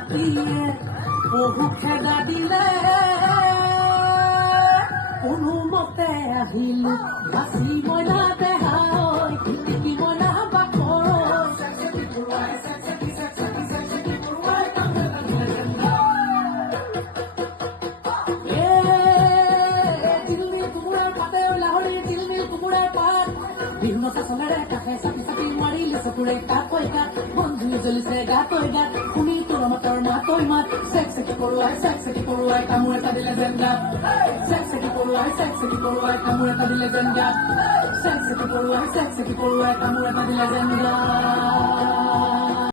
মাতিয়ে বহু খেদা দিলে কোনোমতে আহিলো বাচি মইনা দেহা টিকি মইনা বাকৰ চলেৰে কাষে চাপি চাপি মাৰিলে চকুৰে কাকৈ গাত বন্ধু জ্বলিছে গাকৈ গাত শুনি তোৰ মাতৰ মাতৈ মাত চেক চেকি পৰুৱাই কামোৰ এটা দিলে যেন গাত চেক চেকি পৰুৱাই কামোৰ এটা দিলে যেন গাত চেক চেকি পৰুৱাই কামোৰ এটা দিলে যেন গাত